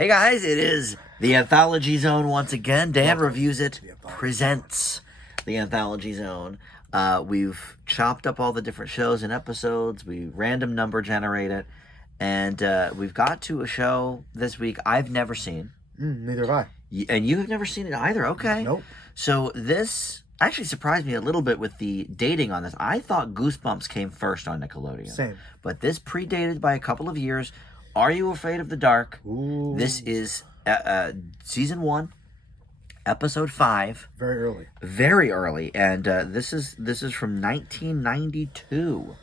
Hey guys, it is the Anthology Zone once again. Dan reviews it, presents the Anthology Zone. We've chopped up all the different shows and episodes. We random number generate it. And we've got to a show this week I've never seen. Neither have I. And you have never seen it either? Okay. Nope. So this actually surprised me a little bit with the dating on this. I thought Goosebumps came first on Nickelodeon. Same. But this predated by a couple of years. Are You Afraid of the Dark? Ooh. This is season 1, episode 5. Very early. Very early, and this is from 1992,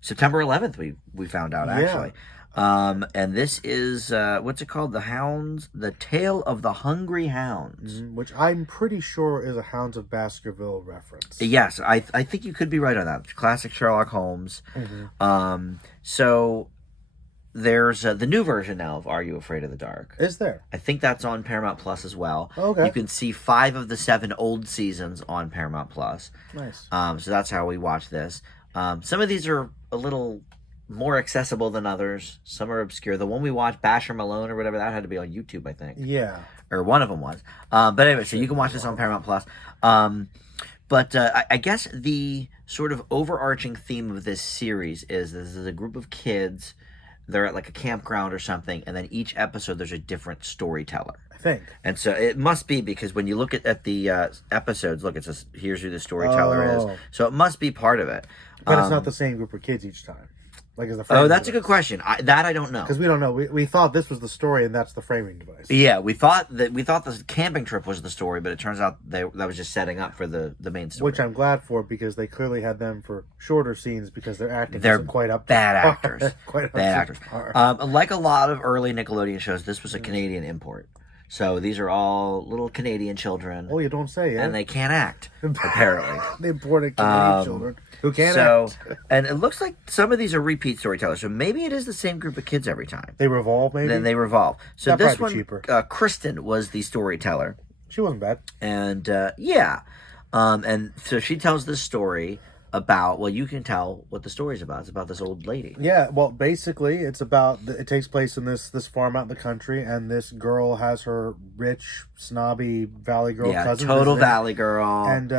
September 11th. We found out actually, and this is what's it called? The Hounds, the Tale of the Hungry Hounds, which I'm pretty sure is a Hounds of Baskerville reference. Yes, I think you could be right on that. Classic Sherlock Holmes. So. There's the new version now of Are You Afraid of the Dark? Is there? I think that's on Paramount Plus as well. Okay. You can see 5 of the 7 old seasons on Paramount Plus. Nice. So that's how we watch this. Some of these are a little more accessible than others. Some are obscure. The one we watched, Basher Malone or whatever, that had to be on YouTube, I think. Yeah. Or one of them was. But anyway, so you can watch this on Paramount Plus. But I guess the sort of overarching theme of this series is this is a group of kids. They're at like a campground or something, and then each episode there's a different storyteller. I think. And so it must be because when you look at the episodes, look, it says, here's who the storyteller is. So it must be part of it. But it's not the same group of kids each time. Like, is the framing that's device. a good question. I don't know. Because we don't know. We thought this was the story, and that's the framing device. Yeah, we thought the camping trip was the story, but it turns out that was just setting up for the main story. Which I'm glad for, because they clearly had them for shorter scenes because their acting They're isn't quite up bad actors. Quite bad actors. Like a lot of early Nickelodeon shows, this was a Canadian import. So these are all little Canadian children. Oh, you don't say, yeah. And they can't act, apparently. They imported Canadian children who can't act. And it looks like some of these are repeat storytellers. So maybe it is the same group of kids every time. They revolve, maybe? Then they revolve. So That'd this one, cheaper. Kristen was the storyteller. She wasn't bad. And, and so she tells this story about, well, you can tell what the story's about. It's about this old lady. Yeah, well, basically, it's about, it takes place in this farm out in the country, and this girl has her rich, snobby Valley Girl cousin. Total Valley Girl. And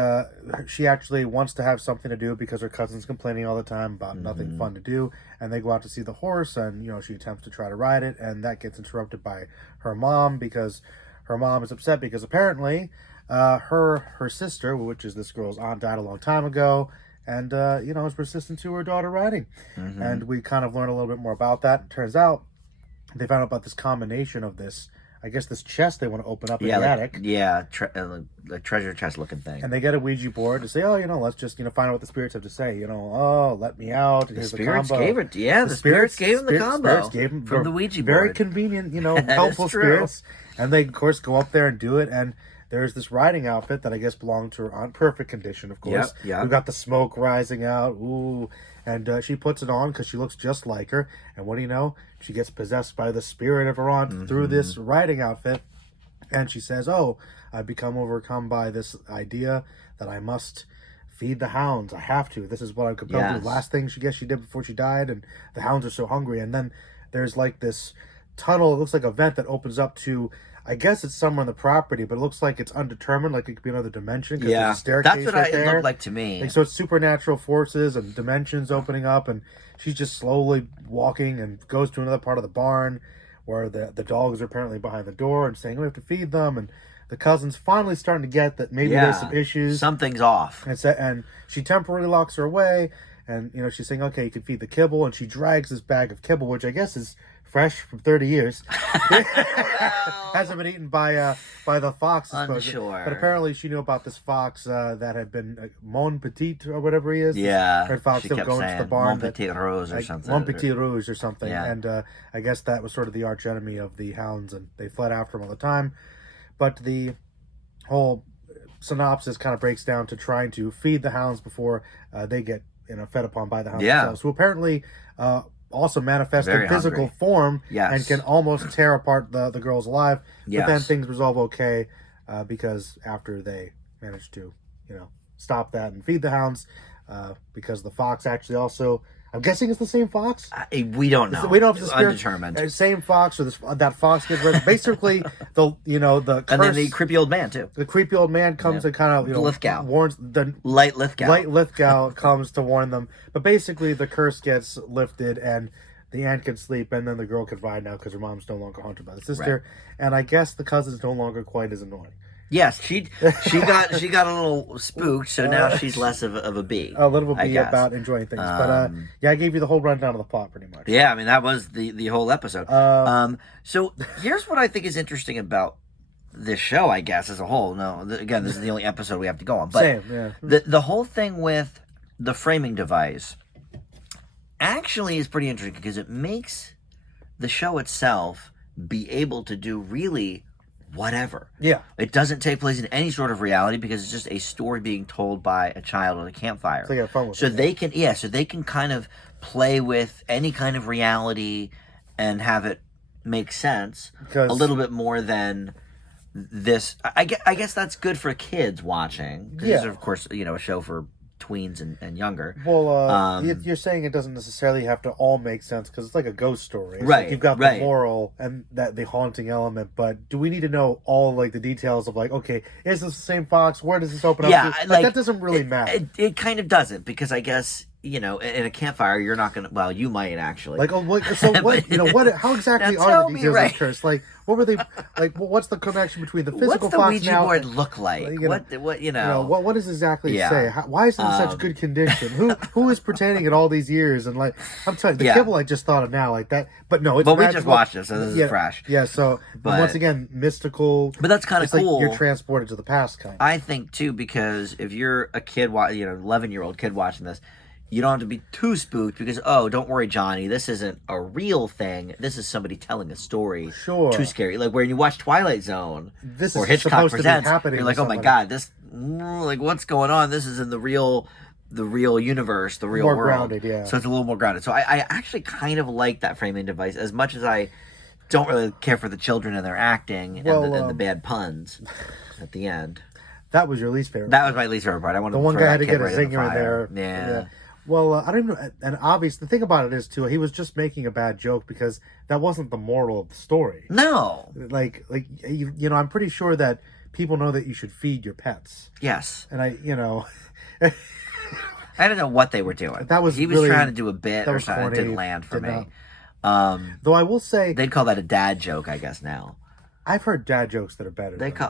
she actually wants to have something to do because her cousin's complaining all the time about nothing fun to do, and they go out to see the horse, and, she attempts to try to ride it, and that gets interrupted by her mom, because her mom is upset because apparently her sister, which is this girl's aunt, died a long time ago, and, is resistant to her daughter riding. And we kind of learn a little bit more about that. It turns out they found out about this combination of this, I guess, this chest they want to open up in the attic. Yeah, the treasure chest looking thing. And they get a Ouija board to say, let's just, find out what the spirits have to say. Let me out. The spirits gave it. Yeah, the spirits gave him the combo. Spirits gave him from the Ouija board. Very convenient, helpful spirits. And they, of course, go up there and do it. And there's this riding outfit that I guess belonged to her aunt. Perfect condition, of course. Yeah. We've got the smoke rising out. Ooh. And she puts it on because she looks just like her. And what do you know? She gets possessed by the spirit of her aunt through this riding outfit. And she says, I've become overcome by this idea that I must feed the hounds. I have to. This is what I'm compelled to do. Last thing she did before she died. And the hounds are so hungry. And then there's like this tunnel. It looks like a vent that opens up to... I guess it's somewhere on the property, but it looks like it's undetermined, like it could be another dimension. Yeah, there's a staircase that's what it looked like to me. So it's supernatural forces and dimensions opening up, and she's just slowly walking and goes to another part of the barn where the dogs are apparently behind the door and saying, we have to feed them. And the cousin's finally starting to get that maybe there's some issues. Something's off. And she temporarily locks her away, and she's saying, okay, you can feed the kibble, and she drags this bag of kibble, which I guess is fresh from 30 years. Hasn't been eaten by the fox. Unsure. But apparently she knew about this fox that had been Mon Petit or whatever he is. Yeah. Red fox she that kept going saying, to the barn. Mon Petit Rose or something. Mon Petit Rouge or something. Yeah. And I guess that was sort of the arch enemy of the hounds, and they fled after him all the time. But the whole synopsis kind of breaks down to trying to feed the hounds before they get fed upon by the hounds themselves. So apparently also manifest in physical form and can almost tear apart the girls alive. But then things resolve okay because after they manage to, stop that and feed the hounds, because the fox actually also I'm guessing it's the same fox. We don't know. We don't have the spirit. Undetermined. Same fox, or that fox gets rid. Basically, the curse, and then the creepy old man too. The creepy old man comes and kind of Lithgow warns the light Lithgow. Light Lithgow comes to warn them. But basically, the curse gets lifted, and the aunt can sleep, and then the girl can ride now because her mom's no longer haunted by the sister, and I guess the cousin's no longer quite as annoying. Yes, she got a little spooked, so now she's less of a bee. A little bee about enjoying things, but I gave you the whole rundown of the plot pretty much. Yeah, I mean that was the whole episode. So here's what I think is interesting about this show, I guess, as a whole. No, again, this is the only episode we have to go on, but same, yeah. The whole thing with the framing device actually is pretty interesting because it makes the show itself be able to do really whatever. Yeah. It doesn't take place in any sort of reality because it's just a story being told by a child at a campfire. So, fun with they can kind of play with any kind of reality and have it make sense a little bit more than this. I guess that's good for kids watching. Yeah. This is, of course, a show for tweens and younger. Well, you're saying it doesn't necessarily have to all make sense because it's like a ghost story. It's right. Like you've got the moral and the haunting element, but do we need to know all like the details of like, okay, is this the same fox? Where does this open up to? Like, that doesn't really matter. It kind of doesn't because I guess in a campfire you're not gonna. Well, you might actually. Like, what? How exactly are the details of the curse? Like, what were they? Like, what's the connection between the physical What's the fox Ouija now? board look like? What What does exactly say? Why is it in such good condition? Who is pretending it all these years? And like, I'm telling you, the kibble I just thought of now, like that. But no, it's we just watched it, so this is fresh. Yeah, so but once again, mystical. But that's kind of cool. Like you're transported to the past, kind of. I think too, because if you're a kid, 11-year-old kid watching this. You don't have to be too spooked because, don't worry, Johnny, this isn't a real thing. This is somebody telling a story. Sure. Too scary. Like when you watch Twilight Zone this or is Hitchcock Presents, you're like, oh my God, this, like, what's going on? This is in the real universe, the real more world. Grounded, yeah. So it's a little more grounded. So I actually kind of like that framing device as much as I don't really care for the children and their acting and the bad puns at the end. That was your least favorite. That was my least favorite part. I wanted the one guy had to get a right zinger in there. Yeah. Well, I don't even know. And obviously, the thing about it is, too, he was just making a bad joke because that wasn't the moral of the story. No. Like I'm pretty sure that people know that you should feed your pets. Yes. And I don't know what they were doing. He was trying to do a bit or something. It didn't land for me. Though I will say... They'd call that a dad joke, I guess, now. I've heard dad jokes that are better. They call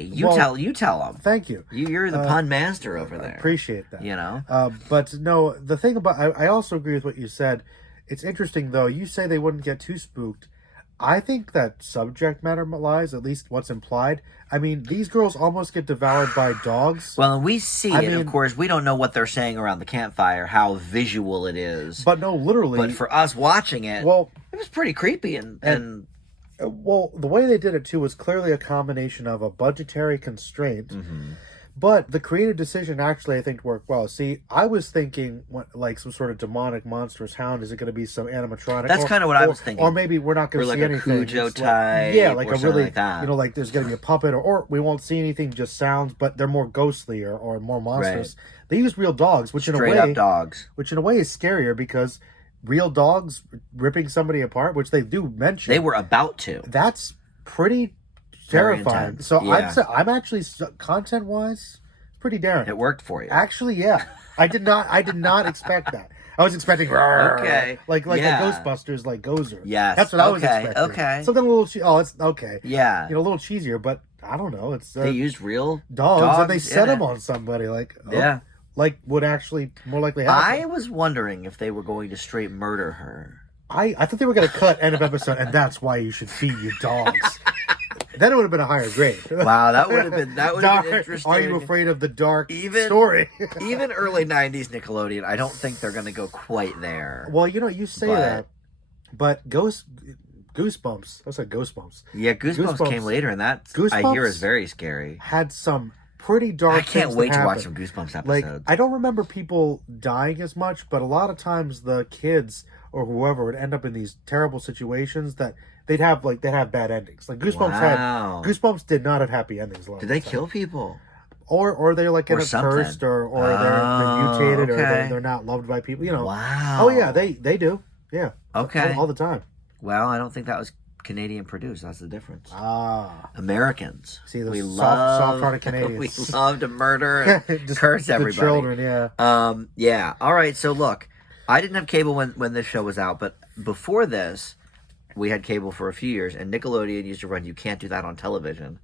You tell them. Thank you. You're the pun master over there. I appreciate that. But no, the thing about I also agree with what you said. It's interesting though. You say they wouldn't get too spooked. I think that subject matter lies, at least what's implied. I mean, these girls almost get devoured by dogs. Well, and we see it. Of course, we don't know what they're saying around the campfire, how visual it is. But no, literally. But for us watching it, it was pretty creepy and well, the way they did it, too, was clearly a combination of a budgetary constraint, but the creative decision actually, I think, worked well. See, I was thinking, like, some sort of demonic, monstrous hound. Is it going to be some animatronic? That's kind of what I was thinking. Or maybe we're not going to see anything. Like a Cujo type. Yeah, like or a really, like that. Like there's going to be a puppet, or we won't see anything, just sounds, but they're more ghostly or more monstrous. Right. They use real dogs, which in a way is scarier because... real dogs ripping somebody apart, which they do mention. They were about to. That's pretty terrifying. So I'm actually content-wise pretty daring. It worked for you. Actually, yeah. I did not expect that. I was expecting like a Ghostbusters like Gozer. Yes. That's what I was expecting. Okay. Something a little it's okay. Yeah. A little cheesier, but I don't know. It's they used real dogs and they set them on somebody like would actually more likely happen. I was wondering if they were going to straight murder her. I thought they were going to cut end of episode, and that's why you should feed your dogs. Then it would have been a higher grade. Wow, that would have been interesting. Are you afraid of the dark story? Even early '90s Nickelodeon, I don't think they're going to go quite there. Well, you say that, but Goosebumps. I said Goosebumps. Yeah, Goosebumps came later, and that I hear is very scary. Had some pretty dark. I can't wait to watch some Goosebumps episodes. Like, I don't remember people dying as much, but a lot of times the kids or whoever would end up in these terrible situations that they'd have bad endings. Like Goosebumps Goosebumps did not have happy endings. Did they kill people? or they're like Or get something. cursed, or they're mutated, or okay. they're not loved by people. You know. Wow. Oh yeah, they do. Yeah. Okay. All the time. Well, I don't think that was Canadian produced. That's the difference. Ah. Americans. See, the we soft-hearted we Canadians. love to murder and Just curse the everybody. children, yeah. Yeah. All right. So look, I didn't have cable when this show was out, but before this, we had cable for a few years, and Nickelodeon used to run "You Can't Do That on Television,"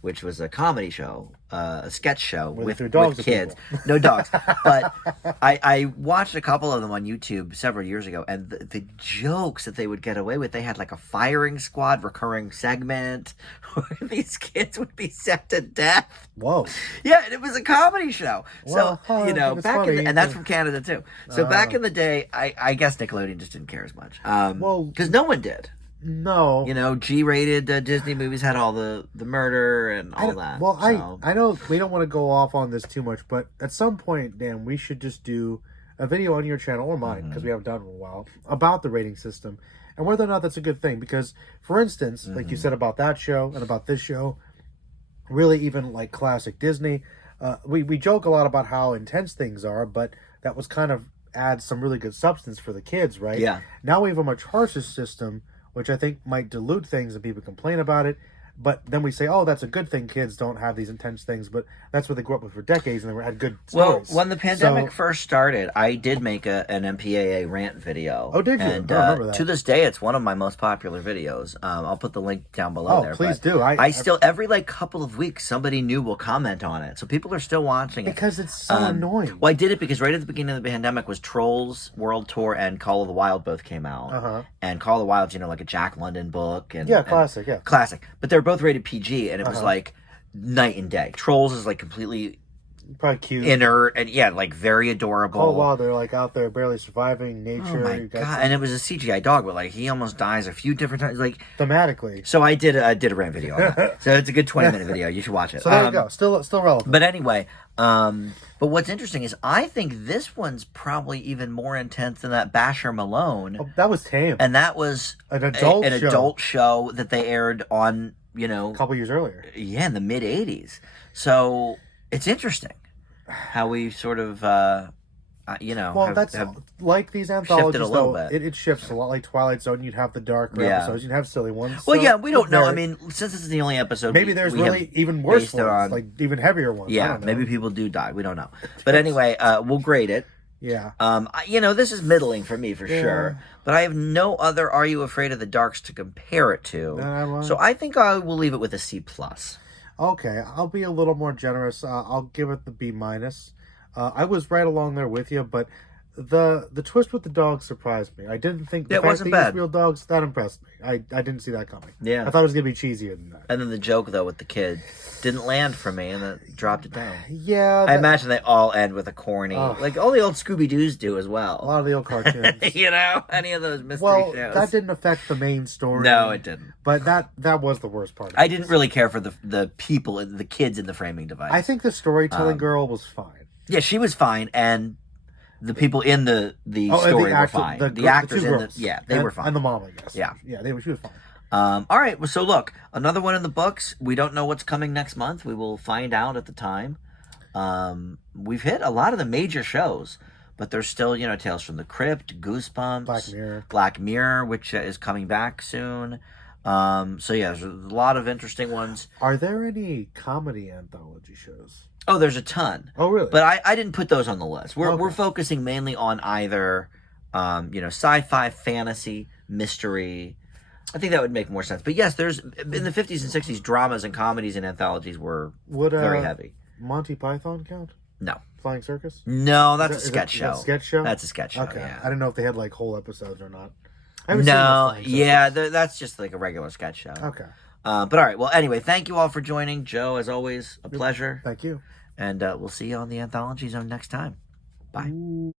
which was a comedy show, a sketch show with kids. No dogs. But I watched a couple of them on YouTube several years ago, and the jokes that they would get away with, they had like a firing squad recurring segment where these kids would be set to death. Whoa. Yeah, and it was a comedy show. Well, so, you know, back funny. and that's from Canada too. So back in the day, I guess Nickelodeon just didn't care as much. Because no one did. No. You know, G-rated Disney movies had all the murder and all that. Well, so. I know we don't want to go off on this too much, but at some point, Dan, we should just do a video on your channel or mine, because we haven't done it in a while, about the rating system and whether or not that's a good thing. Because, for instance, like you said about that show and about this show, really even like classic Disney, we joke a lot about how intense things are, but that was kind of adds some really good substance for the kids, right? Yeah. Now we have a much harsher system, which I think might dilute things and people complain about it. But then we say, oh, that's a good thing kids don't have these intense things. But that's what they grew up with for decades, and they had good stories. Well, when the pandemic first started, I did make an MPAA rant video. Oh, did you? And I remember that. to this day, it's one of my most popular videos. I'll put the link down below there. Please but do. I still, every like couple of weeks, somebody new will comment on it. So people are still watching it. Because it's so annoying. Well, I did it because right at the beginning of the pandemic was Trolls World Tour and Call of the Wild both came out. Uh-huh. And Call of the Wild's, you know, like a Jack London book. And, Yeah, classic, yeah. Classic. But they're both rated PG, and it was like night and day. Trolls is like completely Probably cute. inert and like very adorable. Oh wow, they're like out there barely surviving nature. Oh my god! And it was a CGI dog, but like he almost dies a few different times. Like thematically. So I did a rant video on that. So it's a good 20-minute video. You should watch it. So there you go. Still relevant. But anyway, but what's interesting is I think this one's probably even more intense than that Basher Malone. Oh, that was tame. And that was an adult show that they aired on, you know, a couple years earlier. Yeah, in the mid '80s. So it's interesting how we sort of, you know, well, that's like these anthologies. A little bit. It shifts a lot. Like Twilight Zone, you'd have the darker episodes, you'd have silly ones. Well, so yeah, we don't know. I mean, since this is the only episode, maybe there's really even worse ones, like even heavier ones. Yeah, maybe people do die. We don't know. But anyway, we'll grade it. Yeah. You know, this is middling for me for sure. But I have no other Are You Afraid of the Darks to compare it to. So I think I will leave it with a C+. Okay, I'll be a little more generous. I'll give it the B-. I was right along there with you, but the twist with the dogs surprised me. I didn't think the fact that these real dogs, that impressed me. I didn't see that coming. Yeah. I thought it was going to be cheesier than that. And then the joke, though, with the kid didn't land for me, and it dropped it down. Yeah. I imagine they all end with a corny, like all the old Scooby-Doos do as well. A lot of the old cartoons. You know, any of those mystery shows. That didn't affect the main story. No, it didn't. But that was the worst part. I didn't really care for the people, the kids in the framing device. I think the storytelling girl was fine. Yeah, she was fine, and the people in the story were fine. The actors in they were fine. And the mom, I guess. Yeah. Yeah, she was fine. All right, well, so look, another one in the books. We don't know what's coming next month. We will find out at the time. We've hit a lot of the major shows, but there's still, you know, Tales from the Crypt, Goosebumps, Black Mirror, which is coming back soon. So yeah, there's a lot of interesting ones. Are there any comedy anthology shows? Oh, there's a ton. Oh, really? But I didn't put those on the list. We're focusing mainly on either, you know, sci-fi, fantasy, mystery. I think that would make more sense. But yes, there's in the 50s and 60s, dramas and comedies and anthologies were very heavy. Monty Python count? No. Flying Circus? No, that's a sketch show. Is that a sketch show? That's a sketch show. Okay. Yeah. I didn't know if they had like whole episodes or not. No, yeah, that's just like a regular sketch show. Okay. But all right. Well, anyway, thank you all for joining. Joe, as always, a pleasure. Thank you. And we'll see you on the Anthology Zone next time. Bye. Ooh.